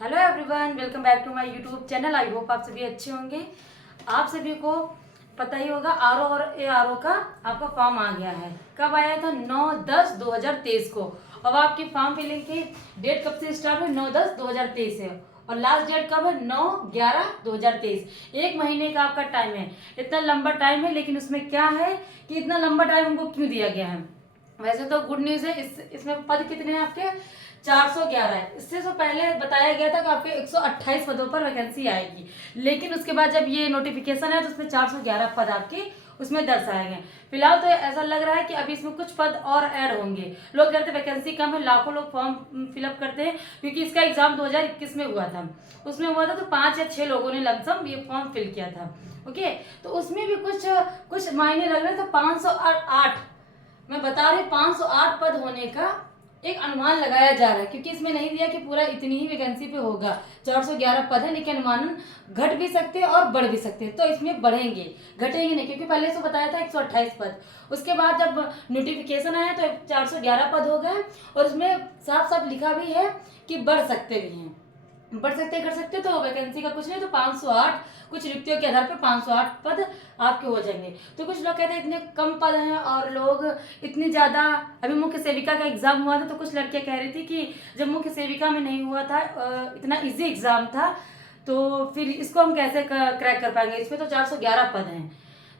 Hello everyone, welcome back to my YouTube channel. I hope आप सभी अच्छे होंगे। आप सभी को पता ही होगा आरओ और ए आर ओ का आपका फॉर्म आ गया है। कब आया था? 9/10/2023 को। अब आपकी फॉर्म फिलिंग की डेट कब से स्टार्ट हुई? 9/10/2023 है और लास्ट डेट कब है? 9/11/2023। एक महीने का आपका टाइम है। इतना लंबा टाइम है, लेकिन उसमें क्या है कि इतना लंबा टाइम हमको क्यों दिया गया है? वैसे तो गुड न्यूज है। इसमें पद कितने हैं आपके? 411 है। इससे तो पहले बताया गया था कि आपके 128 पदों पर वैकेंसी आएगी, लेकिन उसके बाद जब ये नोटिफिकेशन है तो उसमें 411 पद आपके उसमें दर्शाए गए। फिलहाल तो ऐसा लग रहा है कि अभी इसमें कुछ पद और ऐड होंगे। लोग कहते हैं वैकेंसी कम है, लाखों लोग फॉर्म फिलअप करते हैं, क्योंकि इसका एग्जाम 2021 में हुआ था। उसमें हुआ था तो 5 या 6 लोगों ने लमसम ये फॉर्म फिल किया था। ओके, तो उसमें भी कुछ कुछ मायने लग रहे थे। 508, मैं बता रही हूँ, 508 पद होने का एक अनुमान लगाया जा रहा है, क्योंकि इसमें नहीं दिया कि पूरा इतनी ही वैकेंसी पे होगा। 411 पद है, लेकिन अनुमानन घट भी सकते हैं और बढ़ भी सकते हैं। तो इसमें बढ़ेंगे, घटेंगे नहीं, क्योंकि पहले से बताया था 128 पद। उसके बाद जब नोटिफिकेशन आया तो 411 पद हो गए, और उसमें साफ साफ लिखा भी है कि बढ़ सकते भी हैं। बढ़ सकते कर सकते, तो वैकेंसी का कुछ नहीं, तो 508 कुछ रिक्तियों के आधार पर 508 पद आपके हो जाएंगे। तो कुछ लोग कहते हैं इतने कम पद हैं और लोग इतनी ज्यादा। अभी मुख्य सेविका का एग्जाम हुआ था तो कुछ लड़कियां कह रही थी कि जब मुख्य सेविका में नहीं हुआ था, इतना इजी एग्जाम था, तो फिर इसको हम कैसे क्रैक कर पाएंगे? इसमें तो 411 पद हैं,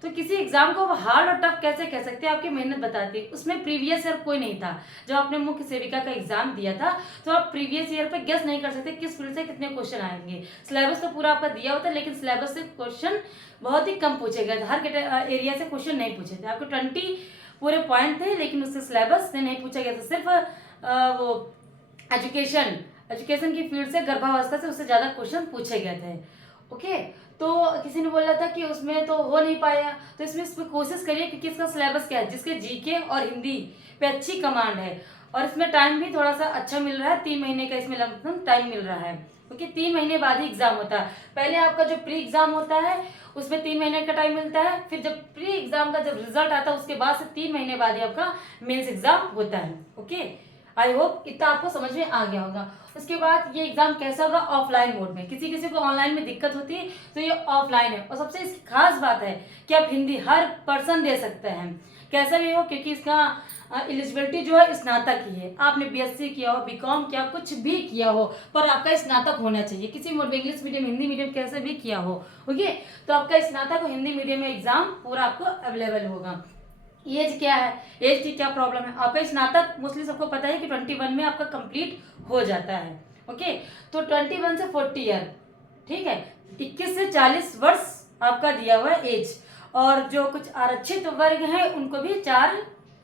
तो किसी एग्जाम को हार्ड और टफ कैसे कह सकते हैं? आपकी मेहनत बताती है। उसमें प्रीवियस ईयर कोई नहीं था। जब आपने मुख्य सेविका का एग्जाम दिया था तो आप प्रीवियस ईयर पे गेस नहीं कर सकते किस फील्ड से कितने क्वेश्चन आएंगे। सिलेबस तो पूरा आपका दिया होता है, लेकिन सिलेबस से क्वेश्चन बहुत ही कम पूछे गए थे। हर एरिया से क्वेश्चन नहीं पूछे थे। आपको 20 पूरे पॉइंट थे, लेकिन उससे सिलेबस से नहीं पूछा गया था। सिर्फ वो एजुकेशन एजुकेशन की फील्ड से, गर्भावस्था से, उससे ज्यादा क्वेश्चन पूछे गए थे। ओके, तो किसी ने बोला था कि उसमें तो हो नहीं पाया, तो इसमें कोशिश करिए, क्योंकि इसका सिलेबस क्या है, जिसके जीके और हिंदी पे अच्छी कमांड है, और इसमें टाइम भी थोड़ा सा अच्छा मिल रहा है। 3 महीने का इसमें लमसम टाइम मिल रहा है, क्योंकि 3 महीने बाद ही एग्जाम होता है। पहले आपका जो प्री एग्जाम होता है उसमें 3 महीने का टाइम मिलता है, फिर जब प्री एग्जाम का जब रिजल्ट आता है उसके बाद से 3 महीने बाद ही आपका मेंस एग्जाम होता है। ओके, आई होप इतना आपको समझ में आ गया होगा। उसके बाद ये एग्जाम कैसा होगा? ऑफलाइन मोड में। किसी किसी को ऑनलाइन में दिक्कत होती है, तो ये ऑफलाइन है। और सबसे इसकी खास बात है कि आप हिंदी हर पर्सन दे सकते हैं, कैसा भी हो, क्योंकि इसका एलिजिबिलिटी जो है स्नातक की है। आपने बीएससी किया हो, बीकॉम किया, कुछ भी किया हो, पर आपका स्नातक होना चाहिए। किसी मोड में इंग्लिश मीडियम, हिंदी मीडियम, कैसे भी किया हो। ओके, तो आपका स्नातक और हिंदी मीडियम में एग्जाम पूरा आपको अवेलेबल होगा। एज क्या है? एज की क्या प्रॉब्लम है? आपका स्नातक मोस्टली सबको पता है कि 21 में आपका कंप्लीट हो जाता है। ओके, तो 21 से 40 ईयर, ठीक है, 21 से 40 वर्ष आपका दिया हुआ है एज। और जो कुछ आरक्षित वर्ग है उनको भी 4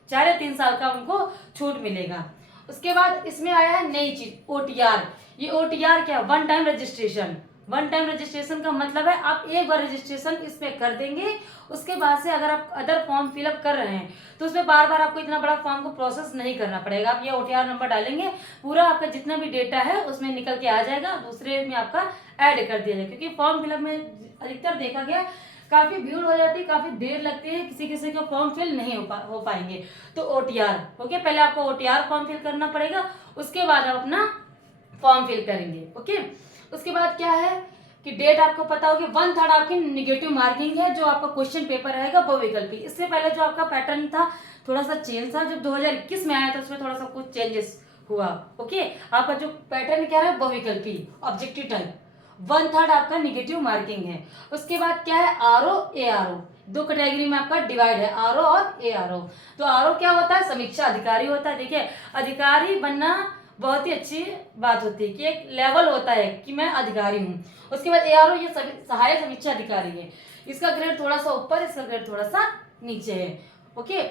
या 3 साल का उनको छूट मिलेगा। उसके बाद इसमें आया है नई चीज, ओटीआर। ये ओटीआर क्या? One time registration. One time registration का मतलब है आप एक बार रजिस्ट्रेशन इसमें कर देंगे, उसके बाद से अगर आप अदर फॉर्म फिलअप कर रहे हैं तो उसमें बार बार आपको इतना बड़ा फॉर्म को प्रोसेस नहीं करना पड़ेगा। आप ये ओटीआर नंबर डालेंगे, पूरा आपका जितना भी डेटा है उसमें निकल के आ जाएगा, दूसरे में आपका ऐड कर दिया जाएगा। क्योंकि फॉर्म फिलअप में अधिकतर देखा गया काफी भीड़ हो जाती है, काफी देर लगती है, किसी किसी का फॉर्म फिल नहीं हो पाएंगे। तो ओटीआर, ओके, पहले आपको ओटीआर फॉर्म फिल करना पड़ेगा, उसके बाद आप अपना फॉर्म फिल करेंगे। ओके, उसके बाद क्या है कि डेट आपको पता होगी। 1/3 आपकी निगेटिव मार्किंग है, जो आपका क्वेश्चन पेपर रहेगा बहुविकल्पी। इससे पहले जो आपका पैटर्न था थोड़ा सा चेंज था, जब 2021 में आया था उसमें थोड़ा सा कुछ चेंजेस हुआ। ओके, आपका जो पैटर्न क्या है? बहुविकल्पी, ऑब्जेक्टिव टाइप। 1/3 आपका निगेटिव मार्किंग है। उसके बाद क्या है? आरओ ए आरओ, 2 कैटेगरी में आपका डिवाइड है, आरओ और ए आरओ। तो आरओ क्या होता है? समीक्षा अधिकारी होता है। देखिए, अधिकारी बनना बहुत ही अच्छी बात होती है कि एक लेवल होता है कि मैं अधिकारी हूँ। उसके बाद एआरओ, ये सहायक समीक्षा अधिकारी है। इसका ग्रेड थोड़ा सा ऊपर, इसका ग्रेड थोड़ा सा नीचे है। ओके,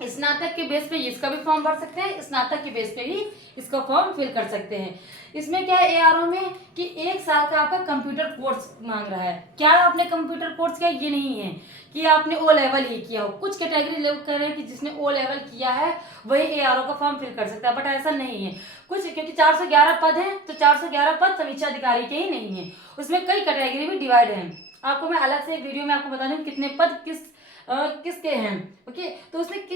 स्नातक के बेस पे इसका भी फॉर्म भर सकते हैं, स्नातक के बेस पे ही इसका फॉर्म फिल कर सकते हैं। इसमें क्या है एआरओ में कि 1 साल का आपका कंप्यूटर कोर्स मांग रहा है। क्या आपने कंप्यूटर कोर्स किया? ये नहीं है कि आपने ओ लेवल ही किया हो। कुछ कैटेगरी लोग कह रहे हैं कि जिसने ओ लेवल किया है वही एआरओ का फॉर्म फिल कर सकता है, बट ऐसा नहीं है। कुछ, क्योंकि 411 पद हैं तो 411 पद समीक्षा अधिकारी के ही नहीं है, उसमें कई कैटेगरी भी डिवाइड हैं। आपको मैं अलग से एक वीडियो में आपको बता दूं कितने पद किस किसके हैं। ओके, तो उसमें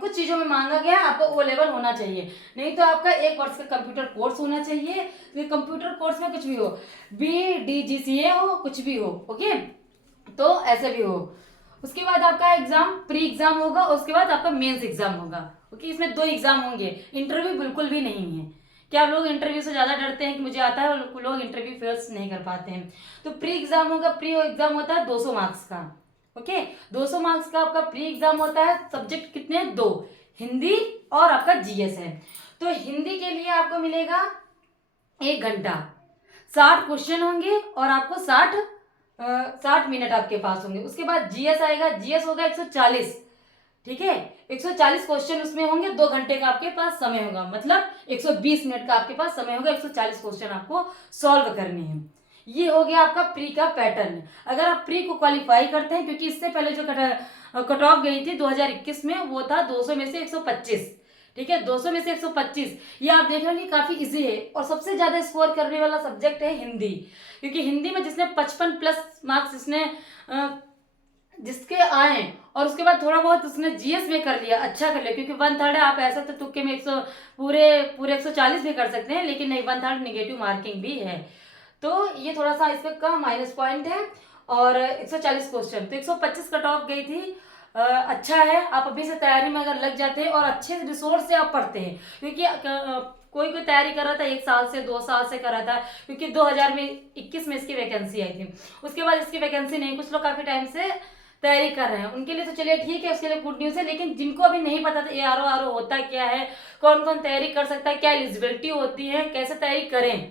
कुछ चीज़ों में मांगा गया है आपका ओ लेवल होना चाहिए, नहीं तो आपका 1 वर्ष का कंप्यूटर कोर्स होना चाहिए। तो कंप्यूटर कोर्स में कुछ भी हो, BDGCA हो, कुछ भी हो, ओके, तो ऐसे भी हो। उसके बाद आपका एग्जाम प्री एग्जाम होगा, उसके बाद आपका मेंस एग्जाम होगा। ओके, इसमें 2 एग्जाम होंगे, इंटरव्यू बिल्कुल भी नहीं है। क्या आप लोग इंटरव्यू से ज़्यादा डरते हैं कि मुझे आता है, और लोग इंटरव्यू फेस नहीं कर पाते हैं। तो प्री एग्जाम होगा, प्री एग्जाम होता है 200 मार्क्स का। ओके, 200 मार्क्स का आपका प्री एग्जाम होता है। सब्जेक्ट कितने, 2, हिंदी और आपका GS है। तो हिंदी के लिए आपको मिलेगा 1 घंटा, 60 क्वेश्चन होंगे और आपको 60 मिनट आपके पास होंगे। उसके बाद GS आएगा, GS होगा 140, ठीक है, 140 क्वेश्चन उसमें होंगे, 2 घंटे का आपके पास समय होगा, मतलब 120 मिनट का आपके पास समय होगा, 140 क्वेश्चन आपको सॉल्व करने हैं। ये हो गया आपका प्री का पैटर्न। अगर आप प्री को क्वालिफाई करते हैं, क्योंकि इससे पहले जो कट ऑफ गई थी 2021 में, वो था 200 में से 125, ठीक है, 200 में से 125। ये आप देख रहे हैं कि काफी इजी है, और सबसे ज्यादा स्कोर करने वाला सब्जेक्ट है हिंदी, क्योंकि हिंदी में जिसने 55 प्लस मार्क्स जिसके आए, और उसके बाद थोड़ा बहुत उसने GS में कर लिया, अच्छा कर लिया, क्योंकि 1/3 है। आप ऐसा तो तुक्के में 100 पूरे 140 भी कर सकते हैं, लेकिन नहीं, 1/3 निगेटिव मार्किंग भी है, तो ये थोड़ा सा इसका कम माइनस पॉइंट है। और 140 क्वेश्चन, तो 125 कट ऑफ गई थी। अच्छा है, आप अभी से तैयारी में अगर लग जाते हैं और अच्छे रिसोर्स से आप पढ़ते हैं, क्योंकि कोई तैयारी कर रहा था 1 साल से 2 साल से कर रहा था, क्योंकि 2021 में इसकी वैकेंसी आई थी, उसके बाद इसकी वैकेंसी नहीं, कुछ लोग काफी टाइम से तैयारी कर रहे हैं, उनके लिए तो चलिए ठीक है, उसके लिए गुड न्यूज़ है। लेकिन जिनको अभी नहीं पता था ARO होता क्या है, कौन कौन तैयारी कर सकता है, क्या एलिजिबिलिटी होती है, कैसे तैयारी करें,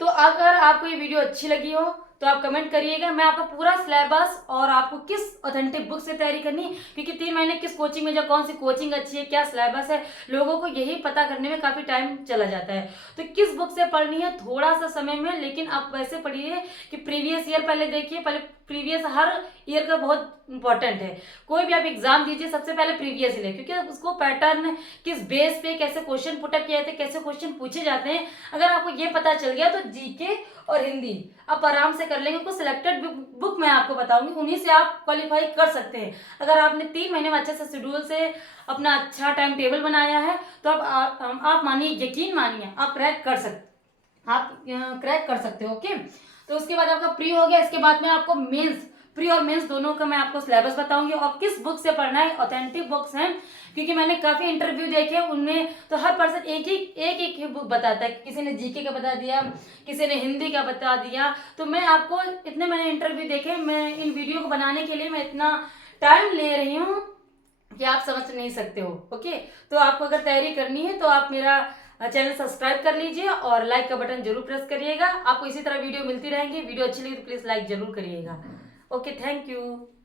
तो अगर आपको ये वीडियो अच्छी लगी हो तो आप कमेंट करिएगा। मैं आपका पूरा सिलेबस और आपको किस ऑथेंटिक बुक से तैयारी करनी है, क्योंकि 3 महीने किस कोचिंग में, जो कौन सी कोचिंग अच्छी है, क्या सिलेबस है, लोगों को यही पता करने में काफी टाइम चला जाता है। तो किस बुक से पढ़नी है, थोड़ा सा समय में, लेकिन आप वैसे पढ़िए कि प्रीवियस ईयर पहले देखिए, पहले प्रीवियस हर ईयर का बहुत इंपॉर्टेंट है। कोई भी आप एग्जाम दीजिए, सबसे पहले प्रीवियस ले, क्योंकि उसको पैटर्न किस बेस पे कैसे क्वेश्चन पुटअप किए जाते हैं, कैसे क्वेश्चन पूछे जाते हैं, अगर आपको ये पता चल गया तो GK और हिंदी आप आराम से कर लेंगे। कुछ सिलेक्टेड बुक मैं आपको बताऊंगी, उन्हीं से आप क्वालिफाई कर सकते हैं। अगर आपने 3 महीने में अच्छे से शेड्यूल से अपना अच्छा टाइम टेबल बनाया है, तो आप मानिए, यकीन मानिए, आप क्रैक कर सकते हो। ओके, तो उसके बाद आपका प्री हो गया। इसके बाद में आपको मेंस, प्री और मेंस दोनों का मैं आपको सिलेबस बताऊंगी, और किस बुक से पढ़ना है। ऑथेंटिक बुक्स हैं, क्योंकि मैंने काफी इंटरव्यू देखे, उनमें तो हर पर्सन एक ही बुक बताता है। किसी ने GK का बता दिया, किसी ने हिंदी का बता दिया, तो मैं आपको इतने मैंने इंटरव्यू देखे, मैं इन वीडियो को बनाने के लिए मैं इतना टाइम ले रही हूँ कि आप समझ नहीं सकते हो। ओके, तो आपको अगर तैयारी करनी है तो आप मेरा चैनल सब्सक्राइब कर लीजिए और लाइक का बटन जरूर प्रेस करिएगा। आपको इसी तरह वीडियो मिलती रहेंगी। वीडियो अच्छी लगी तो प्लीज लाइक जरूर करिएगा। Okay, thank you.